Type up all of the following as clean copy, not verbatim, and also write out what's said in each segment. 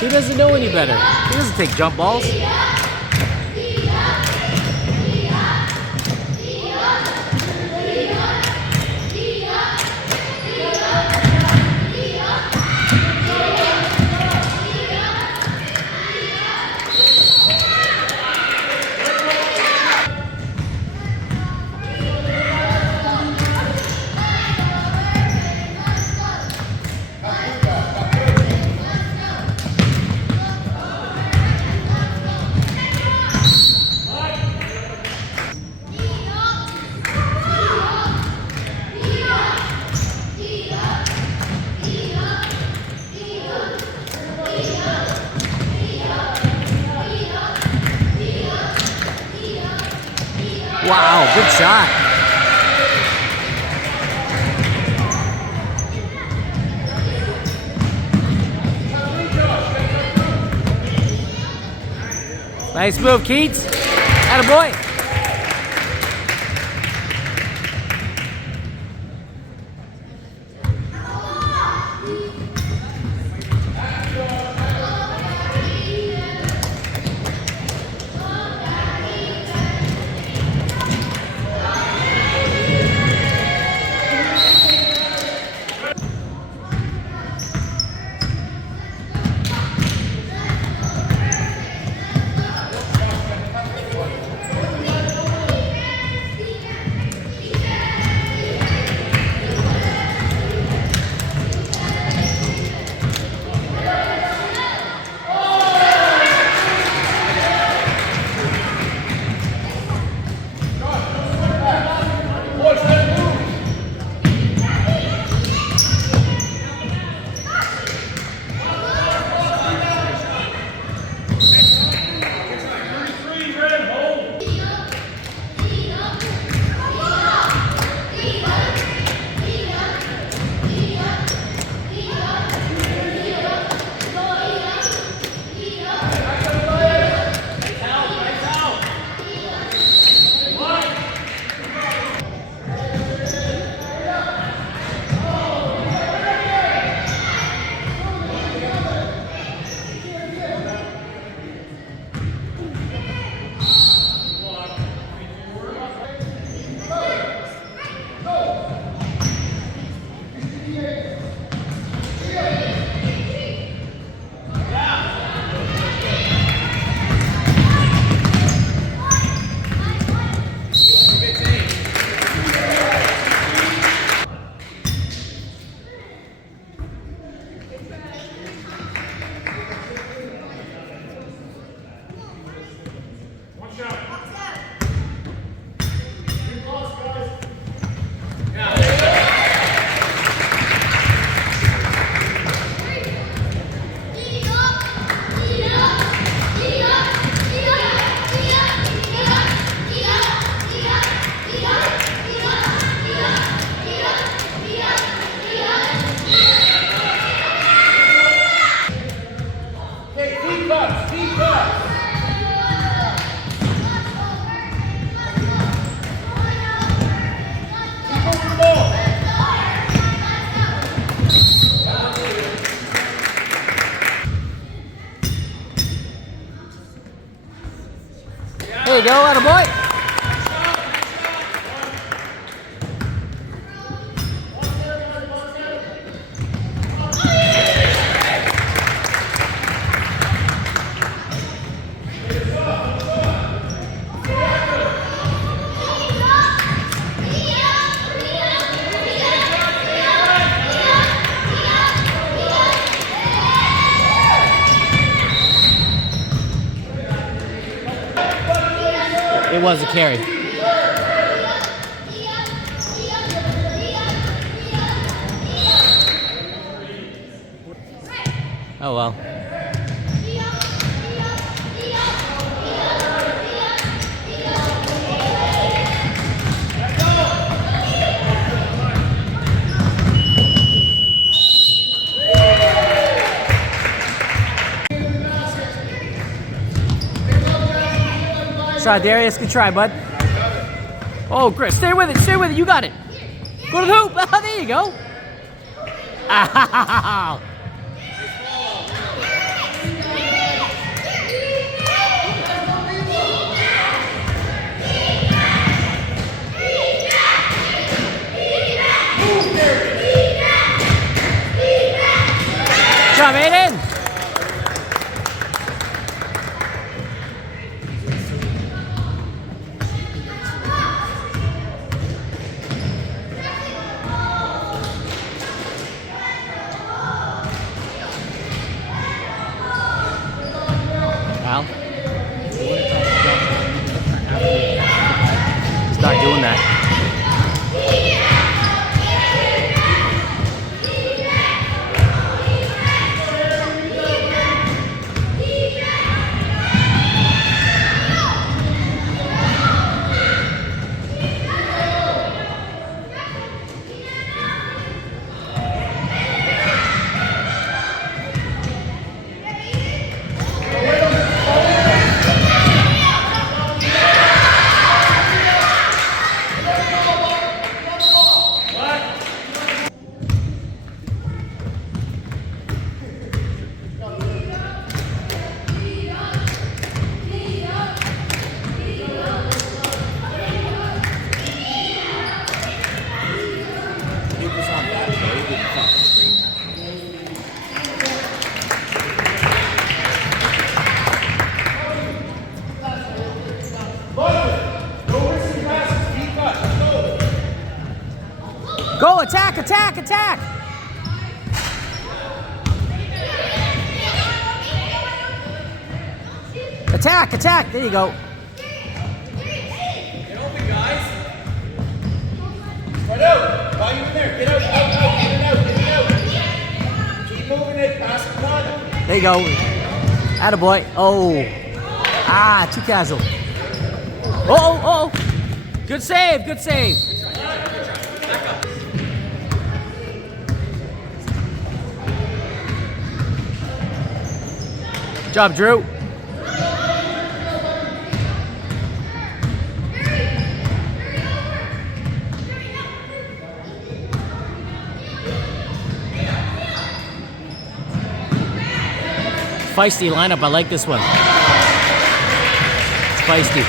He doesn't know any better. He doesn't take jump balls. Wow, good shot. Nice move, Keats. Attaboy. There you go, attaboy. It was a carry. Oh well. Try, Darius. Good try, bud. Oh, Chris, stay with it. Stay with it. You got it. Go to the hoop. Oh, there you go. Ow. Good job, Aiden. Al? He's not doing that. Go, attack, attack, attack! Attack, attack, there you go. Get open, guys. Spread out. While you're in there, get out, out. Keep moving it, pass it on. There you go. Attaboy. Oh. Ah, too casual. Oh. Good save, good save. Good job, Drew. Feisty lineup. I like this one. It's feisty.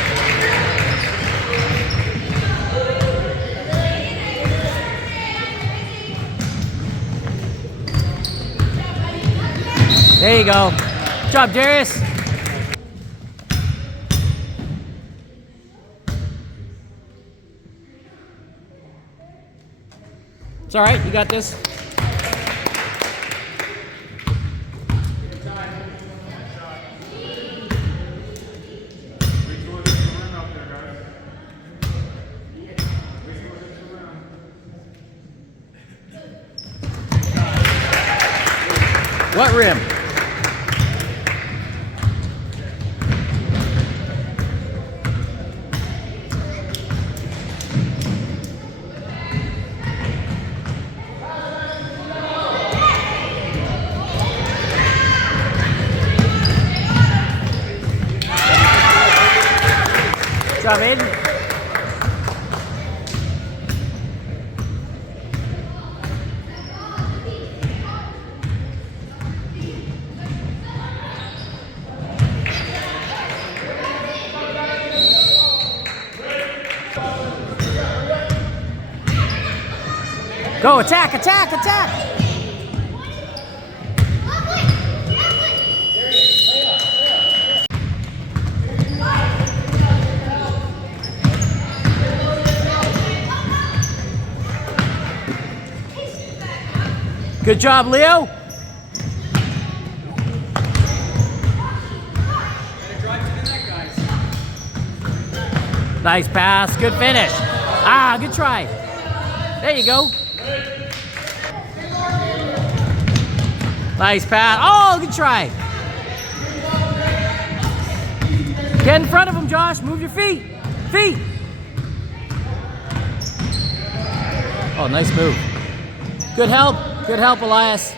There you go. Good job, Darius. It's all right. You got this. What rim? Good job, Aiden. Go, attack, attack, attack! Good job, Leo. Nice pass, good finish. Ah, good try. There you go. Nice pass. Oh, good try. Get in front of him, Josh. Move your feet. Feet. Oh, nice move. Good help. Good help, Elias.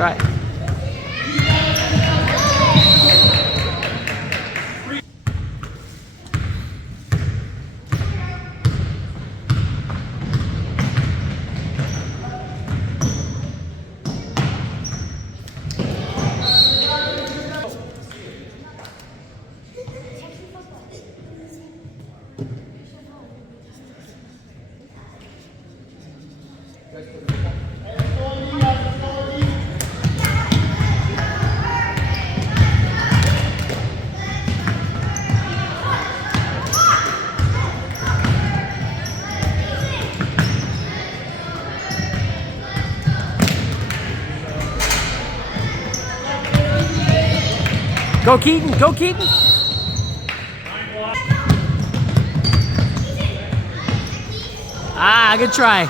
Try. Go Keaton, go Keaton. Ah, good try.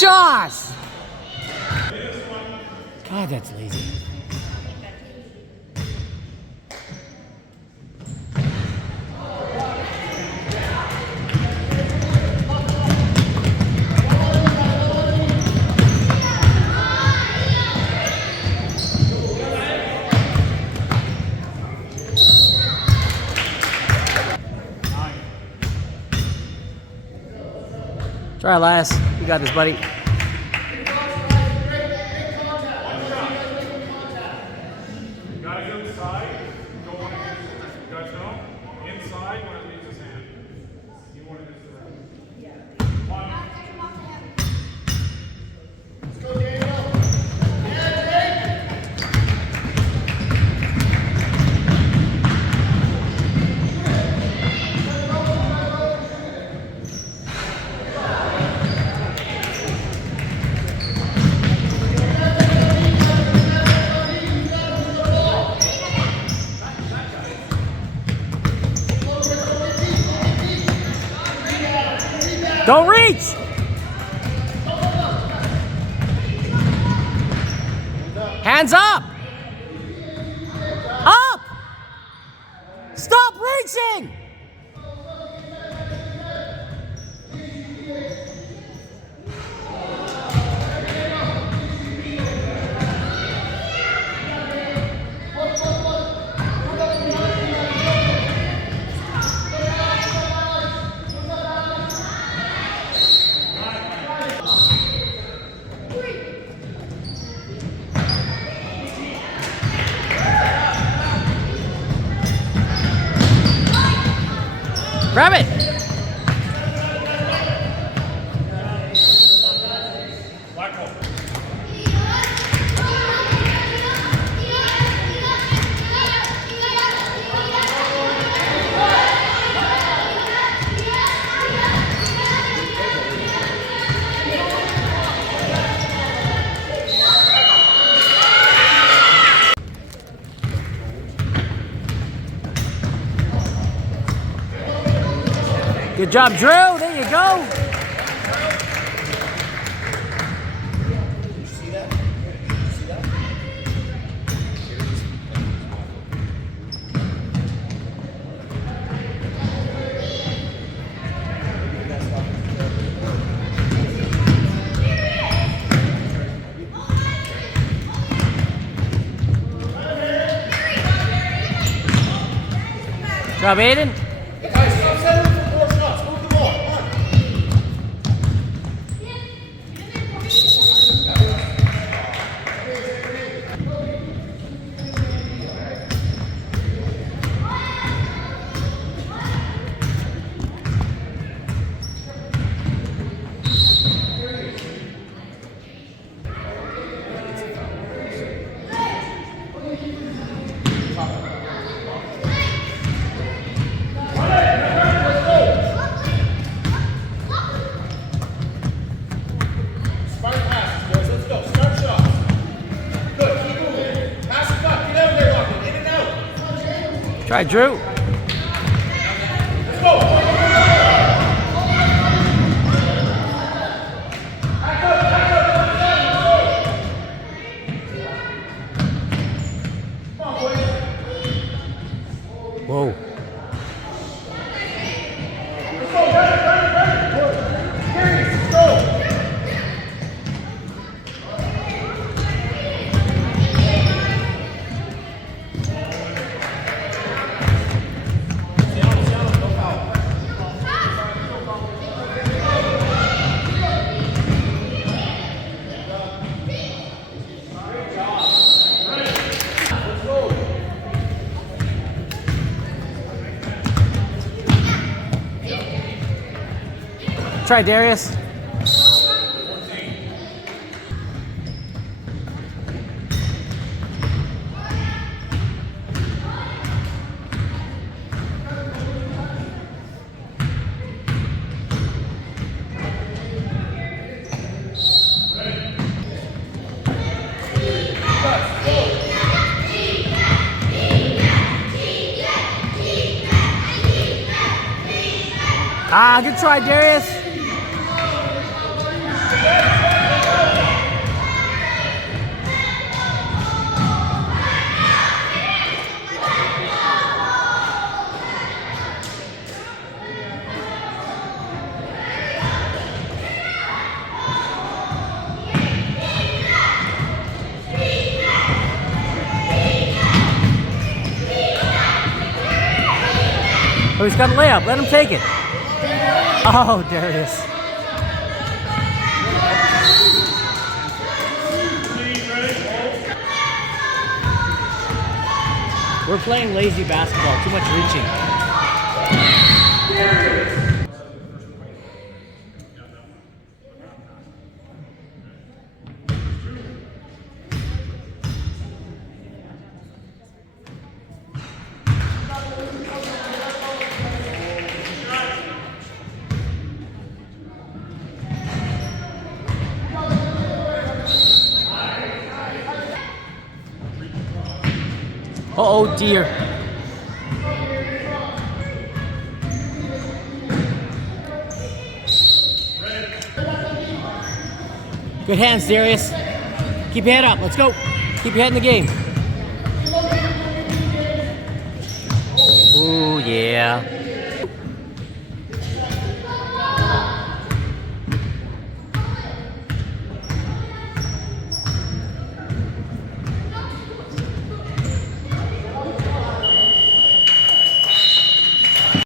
Josh! God, that's lazy. Try Elias. You got this, buddy. Gotta go inside, go on against the rim. You guys know? Inside when it leaves his hand. You want it against the rim. Yeah. One. Let's go, Daniel. Don't reach! Hands up! Up! Stop reaching! Grab it! Black hole. Good job, Drew. There you go. Good job, Aiden. Guys, stop settling for more shots. Move the ball. Come on. Smart passes, boys. Let's go. Start shots. Good. Keep moving. Pass it up. Get out there, Lockton. In and out. Try Drew. Let's go. Try Darius. Ah, good try, Darius. Oh, he's got a layup. Let him take it. Oh, Darius. We're playing lazy basketball. Too much reaching. Oh dear. Good hands, Darius. Keep your head up. Let's go. Keep your head in the game. Ooh, yeah.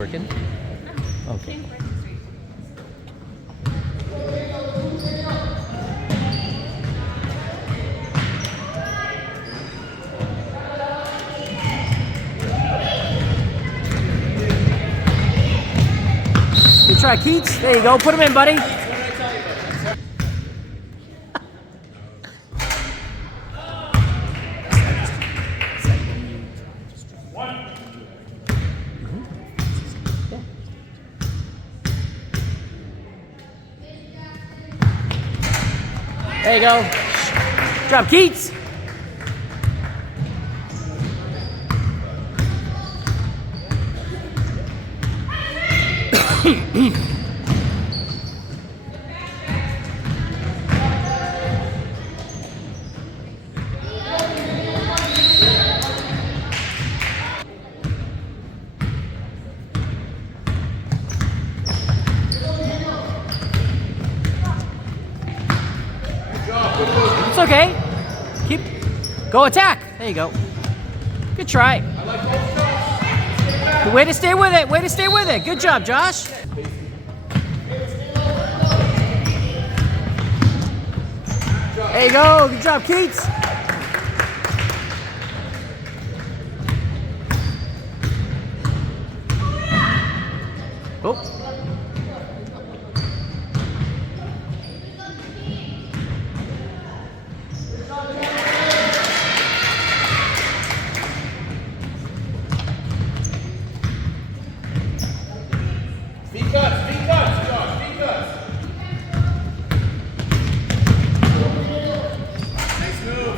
Working? Okay. Good try, Keats. There you go. Put him in, buddy. There you go. Drop, Keats. It's okay. Go attack. There you go. Good try. Way to stay with it. Way to stay with it. Good job, Josh. There you go. Good job, Keats. Oh. Speed cuts, Josh, speed cuts. Nice move.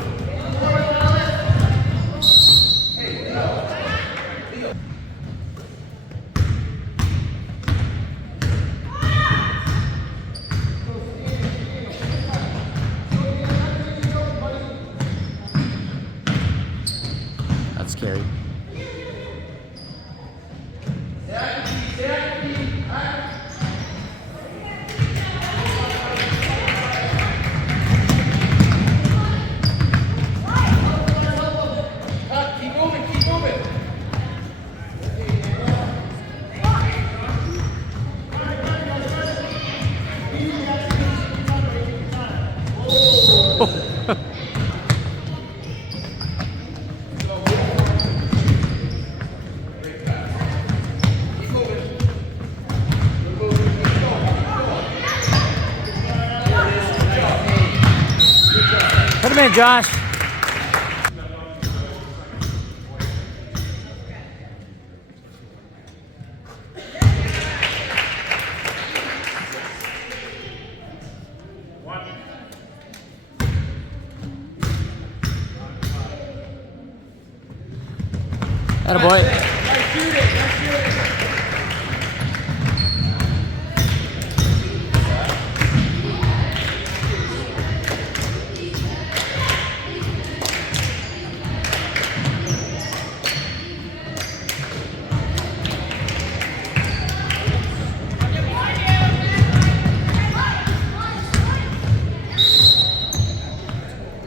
minute, Josh. Attaboy.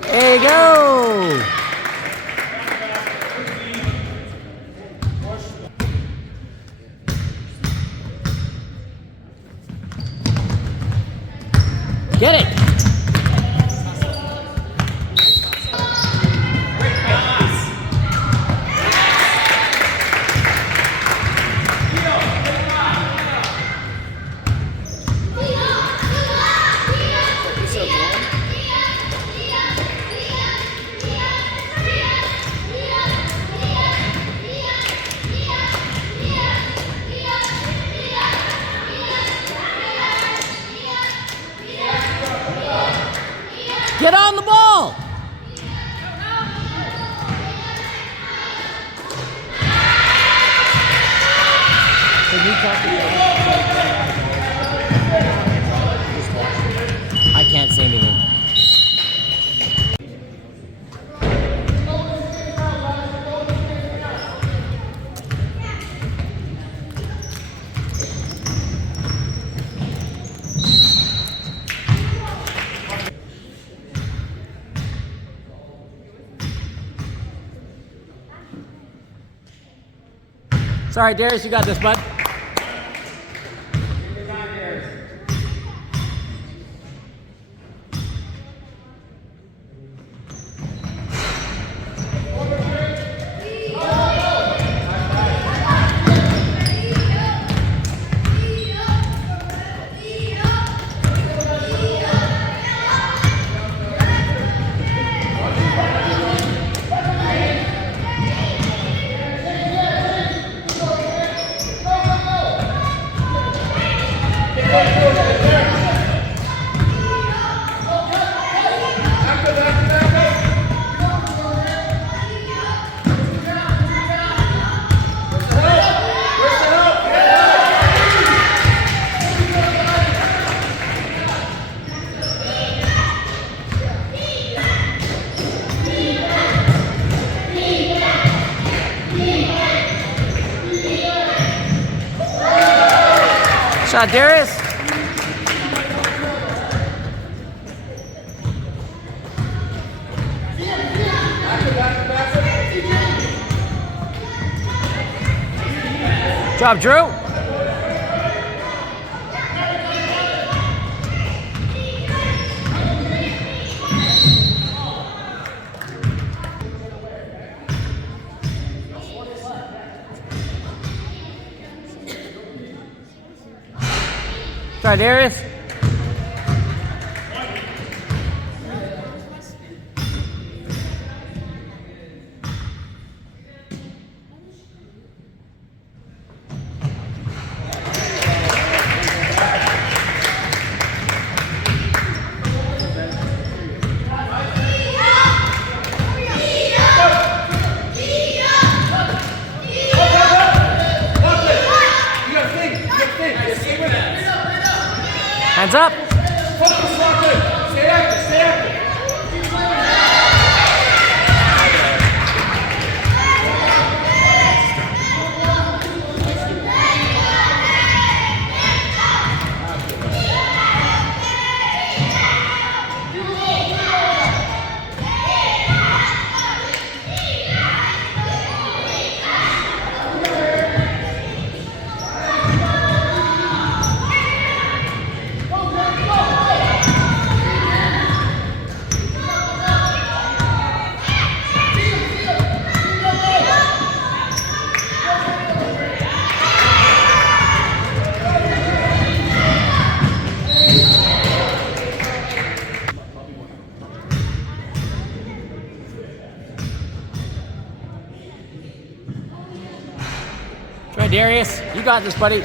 There you go. Get it. Get on the ball! I can't say anything. Sorry, Darius, you got this, bud. Shot, Darius. Job, Drew. Try, Darius. Hands up. Focus, lock in. Stay active, stay active. got this, buddy.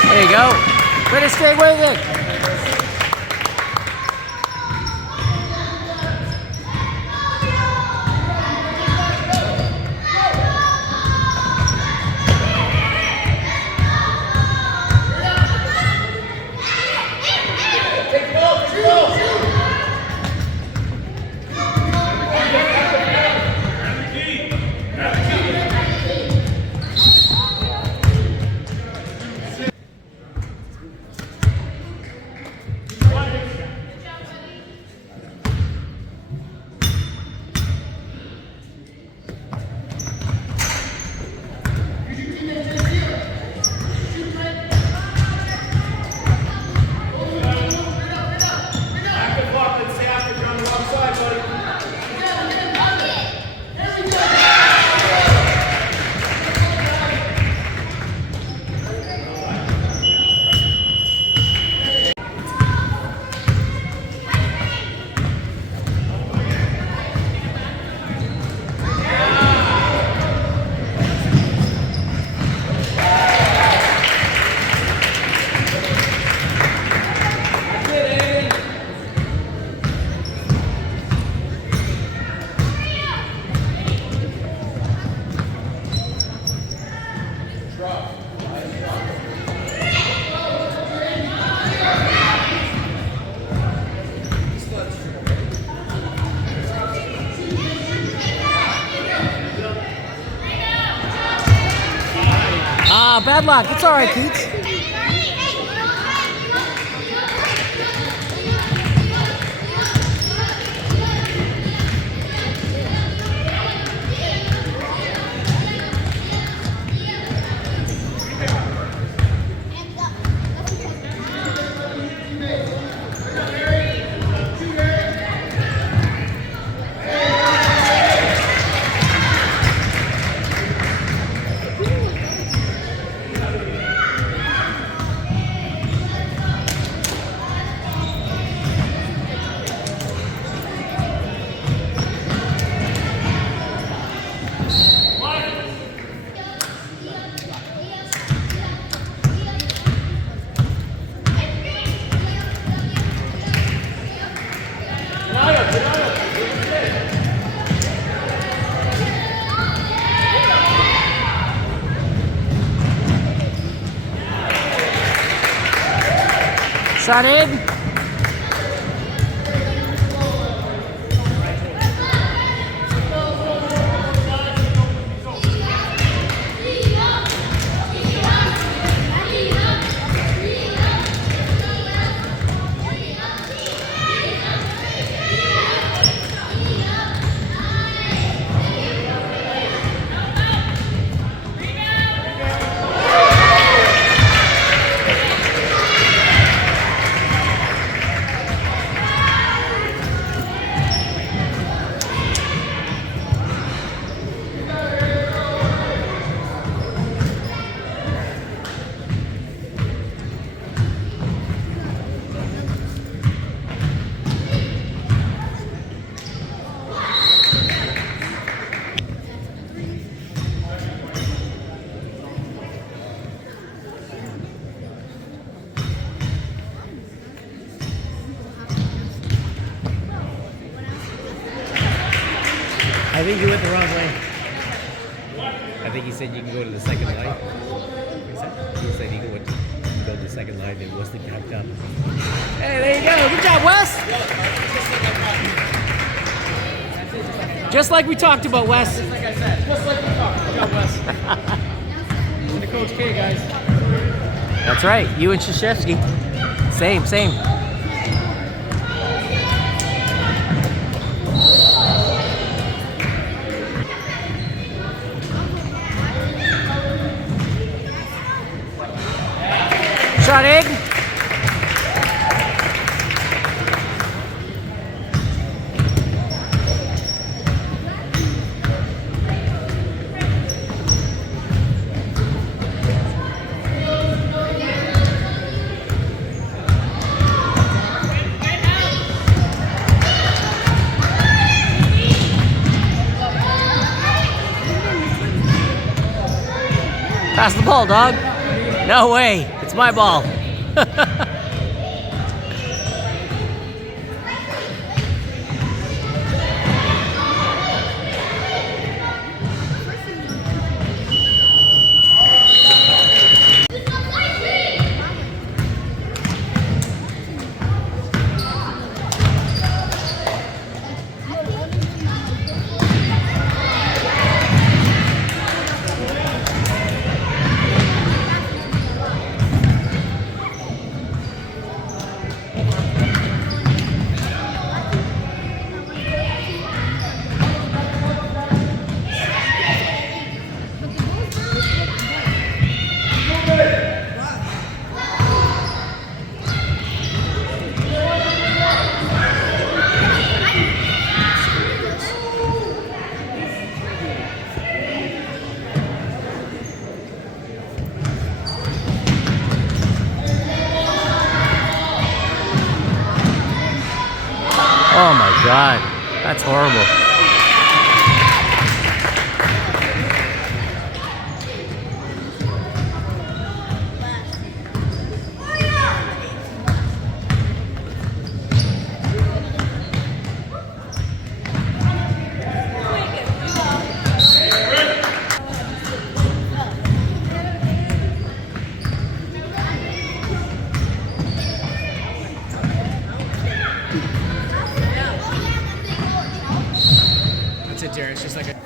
There you go. Way to stay with it. Active lock, let's stay active. You're on the wrong side, buddy. Ah, bad luck. It's all right, Keats. Shot in. I think you went the wrong way. I think he said you can go to the second line. He said you could go to the second line and Wesley backed up. Hey, there you go. Good job, Wes. Just like we talked about, Wes. Just like I said. Just like we talked. Good job, Wes. And the Coach K, guys. That's right. You and Krzyzewski. Same. shot, Aiden. Pass the ball, dog. No way. It's my ball. Oh my God, that's horrible. That's it, Jared. It's just like a.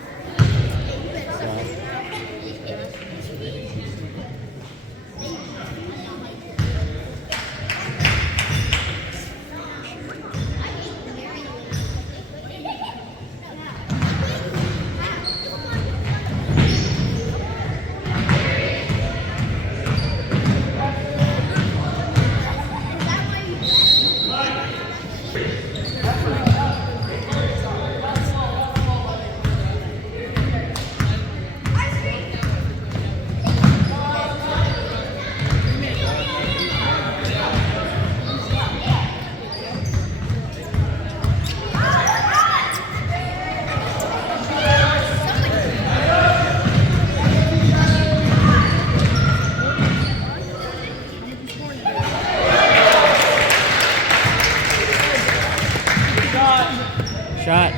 Shot.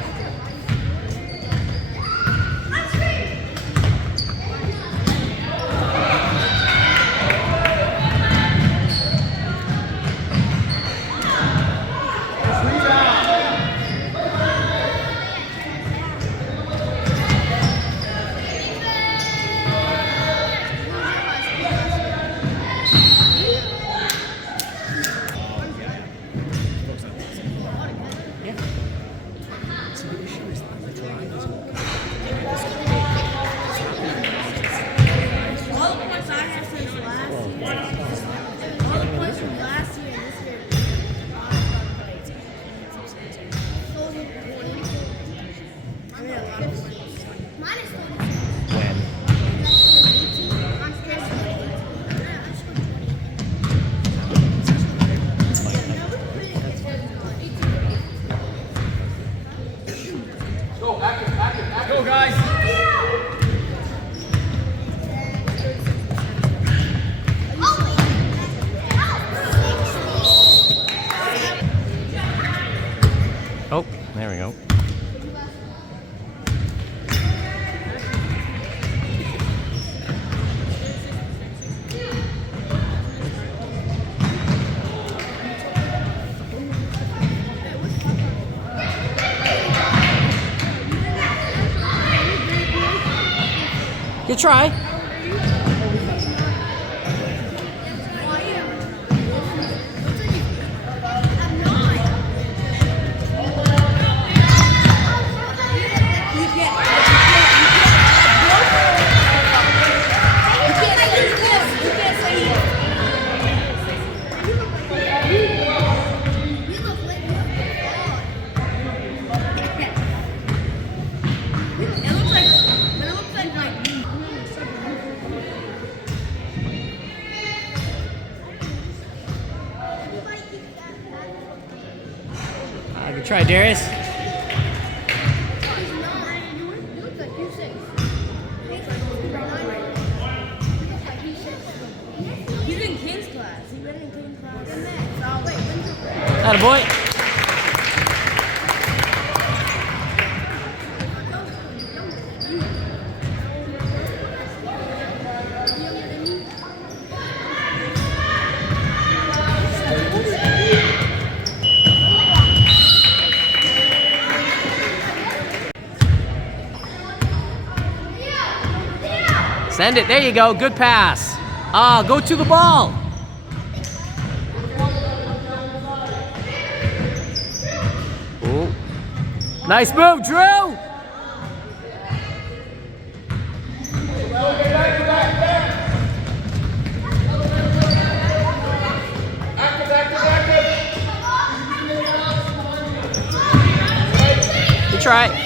Go, guys. Oh, there we go. Good try. Good try, Darius. He's in King's class. He read in King's class. Attaboy. Send it. There you go. Good pass. Go to the ball. Ooh. Nice move, Drew. Good try.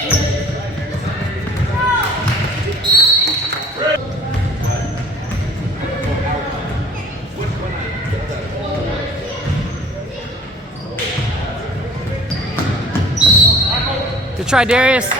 Good try, Darius.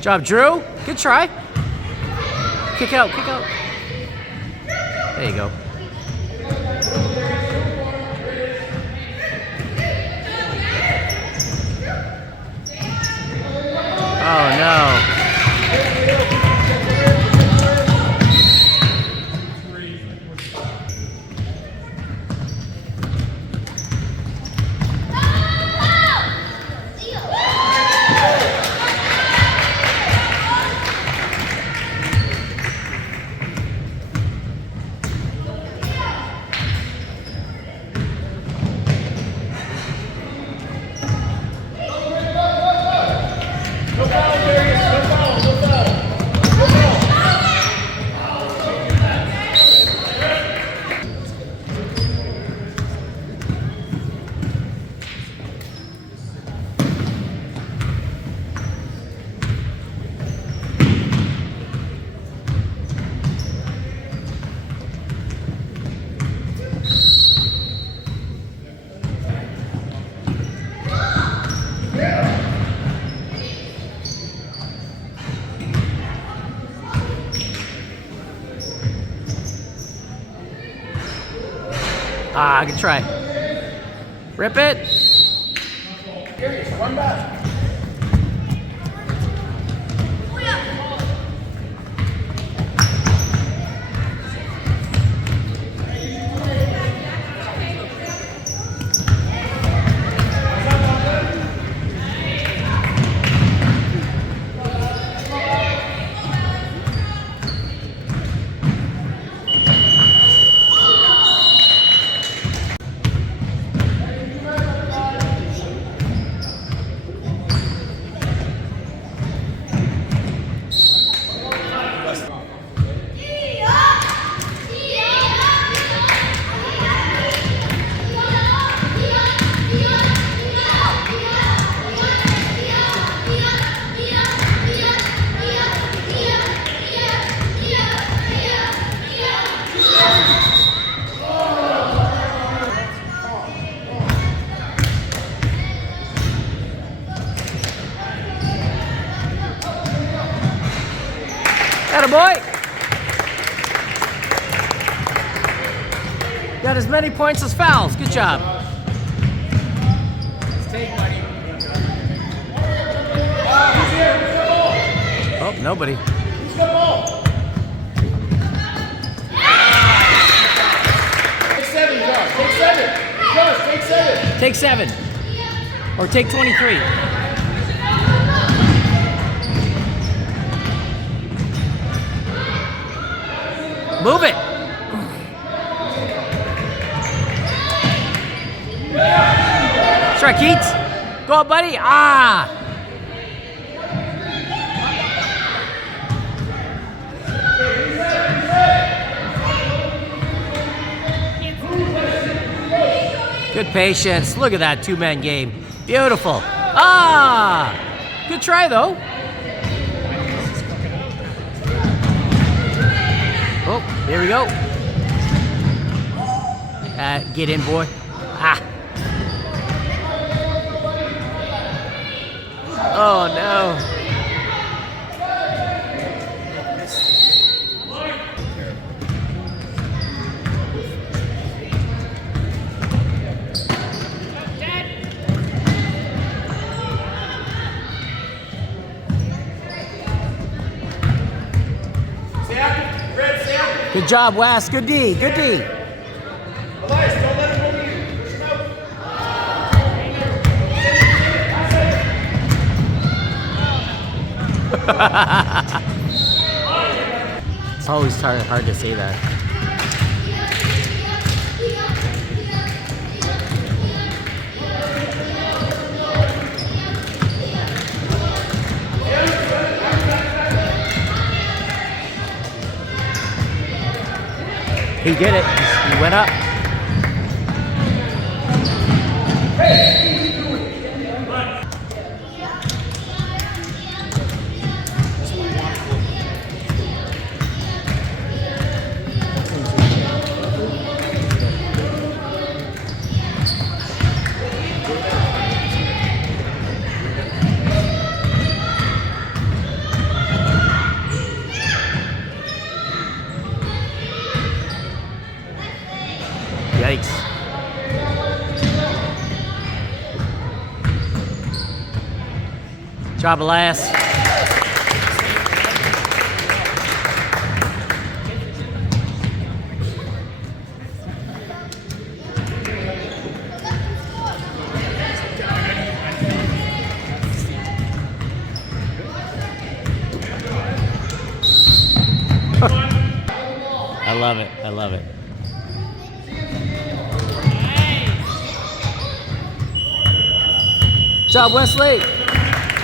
Job, Drew. Good try. Kick out, kick out. There you go. Oh no. Good try. Rip it. Run back. Attaboy. Got as many points as fouls. Good job. Oh, nobody. Take 7, Josh. Take 7. Josh, take 7. Take 7. Or take 23. Move it. Strike, Keats. Go on, buddy. Ah. Good patience. Look at that two-man game. Beautiful. Ah. Good try, though. Oh, here we go. Get in, boy. Ah. Oh, no. Good job, Wes. Good D. Good D. Elias, don't let him over you. Push him out. It's always hard to say that. He did it. He went up. Yikes. Job, Elias. I love it. I love it. Job, Wesley.